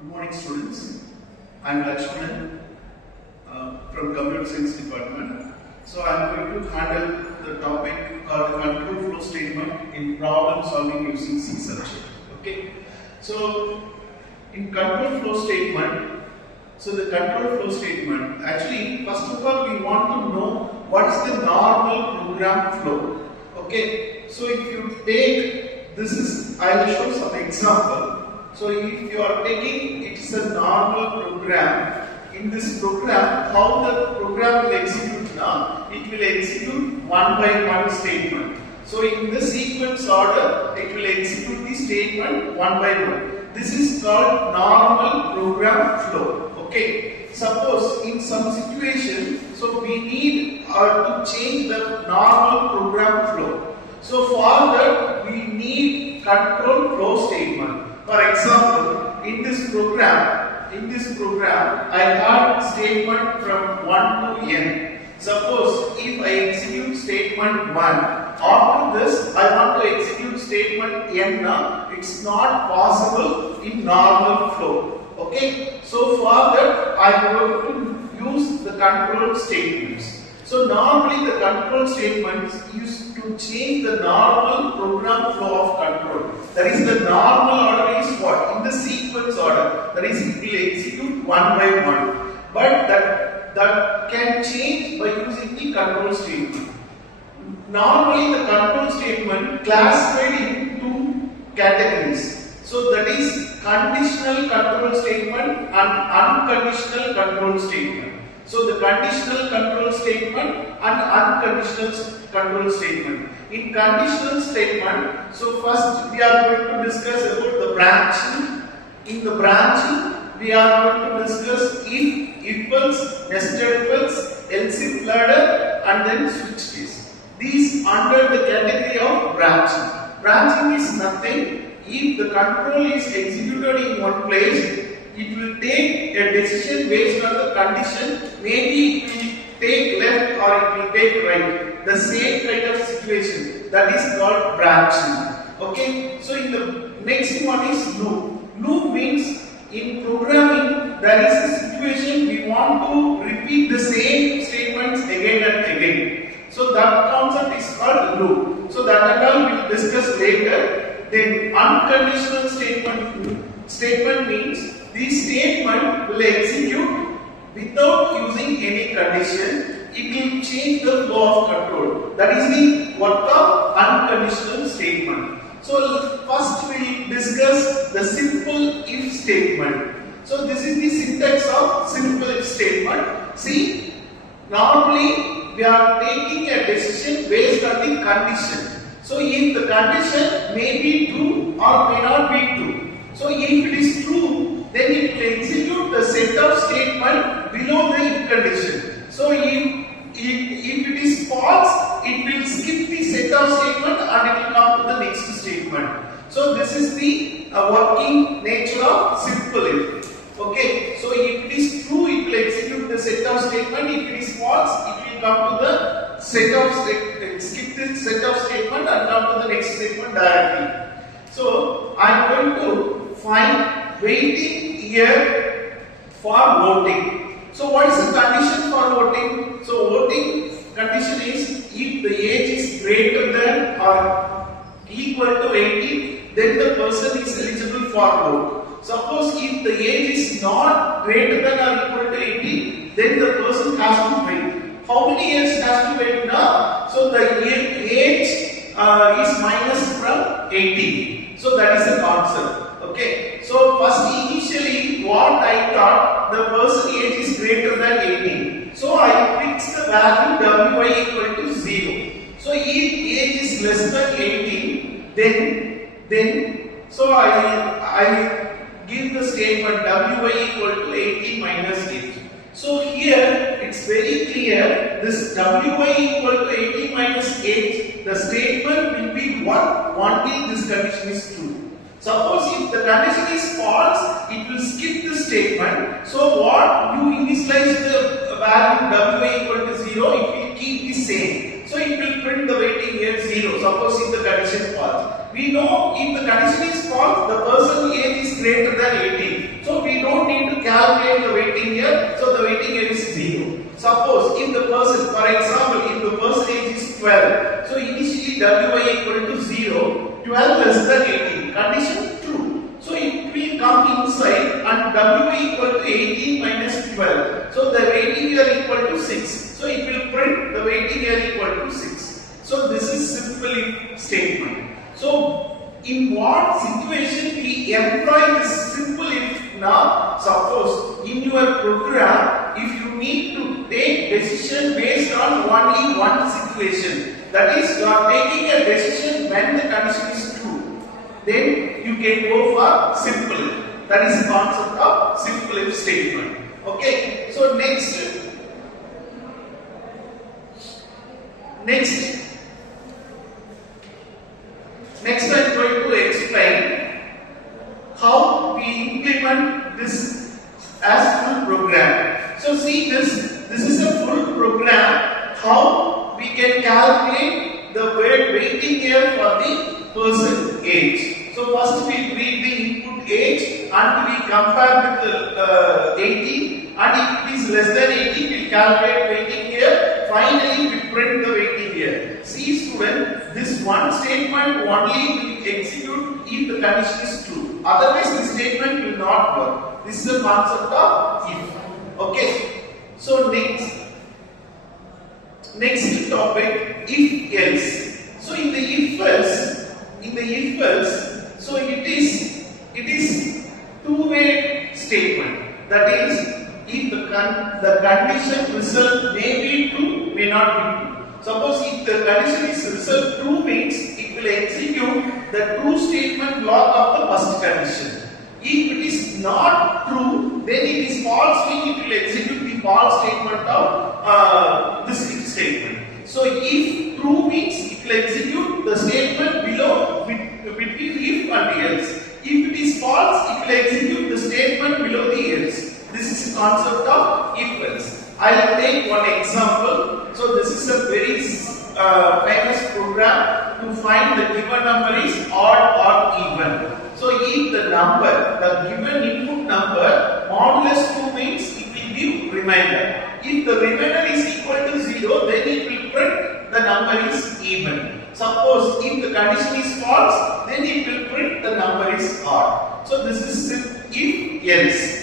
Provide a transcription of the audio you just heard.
Good morning, students. I am Lakshmanan from Computer Science Department. So I am going to handle the topic called the control flow statement in problem solving using C subject. Okay. So in control flow statement, the control flow statement, actually first of all we want to know what is the normal program flow. Okay. So if you take I will show some example. So if you are taking, it's a normal program. In this program, how the program will execute now? It will execute one by one statement. So in the sequence order, it will execute the statement one by one. This is called normal program flow. Okay. Suppose in some situation, so we need to change the normal program flow. So for that, we need control flow statement. For example, in this program, I have statement from 1 to n. Suppose if I execute statement 1, after this I want to execute statement n now, it's not possible in normal flow. Okay, so for that I am going to use the control statements. So normally the control statements used to change the normal program flow of control. That is, the normal order is what? In the sequence order. That is, it will execute one by one. But that can change by using the control statement. Normally the control statement classified into categories. So that is conditional control statement and unconditional control statement. So the conditional control statement and unconditional control statement. In conditional statement, so first we are going to discuss about the branching. In the branching, we are going to discuss if else, nested else, else if ladder, and then switch case. These under the category of branching. Branching is nothing. If the control is executed in one place, it will take a decision based on the condition. Maybe it will take left or it will take right. The same kind of situation. That is called branching. Okay. So in the next one is loop. Loop means in programming there is a situation we want to repeat the same statements again and again. So that concept is called loop. So that and all we will discuss later. Then unconditional statement means this statement will execute without using any condition. It will change the flow of control. That is the work of unconditional statement. So first we will discuss the simple if statement. So this is the syntax of simple if statement. See, normally we are taking a decision based on the condition. So if the condition may be true or may not be true. So if it is true, then it will execute the set of statement below the if condition. So if it is false, it will skip the set of statement and it will come to the next statement. So this is the working nature of simple if. Okay. So if it is true, it will execute the set of statement. If it is false, it will come to the set of skip the set of statement and come to the next statement directly. So I am going to find waiting here for voting. So what is the condition for voting? So voting condition is if the age is greater than or equal to 18, then the person is eligible for vote. Suppose if the age is not greater than or equal to 18, then the person has to wait. How many years has to wait now? So the age is minus from 18. So that is the concept. Okay. So first initially what I thought, the person age is greater than 18. So I fixed the value wy equal to 0. So if age is less than 18, then so I give the statement wy equal to 18 minus 8. So here it's very clear, this wy equal to 18 minus 8, the statement will be what? Only this condition is true. Suppose if the condition is false, it will skip the statement. So what? You initialize the value wy equal to 0, it will keep the same. So it will print the waiting here 0. Suppose if the condition is false. We know if the condition is false, the person age is greater than 18. So we 12 less than 18. Condition true. So it will come inside and W equal to 18 minus 12. So the waiting year equal to 6. So it will print the waiting year equal to 6. So this is simple if statement. So in what situation we employ this simple if now? Suppose in your program, if you need to take decision based on only one situation, that is, you are taking a decision when the condition is true, then you can go for simple if. That is the concept of simple if statement. Okay. So next I am going to explain how we implement this as full program. So see this is a full program. How we can calculate the waiting year for the person age. So first we read the input age and we compare with the 18, and if it is less than 18 we calculate waiting year. Finally we print the waiting year. See student, this one statement only will execute if the condition is true. Otherwise this statement will not work. This is the concept of if. Okay. So next topic, if else. So in the if else, so it is two-way statement. That is, if the condition result may be true, may not be true. Suppose if the condition is result true means it will execute the true statement block of the first condition. If it is not true, then it is false means it will execute the false statement of this if statement. So if true means it will execute the statement below between if and else. If it is false, it will execute the statement below the else. This is the concept of if else. I will take one example. So this is a very famous program to find the given number is odd or even. So if the given input number modulus 2 means it will give remainder. If the remainder is equal to 0, then it will print the number is even. Suppose if the condition is false, then it will print the number is odd. So this is if else.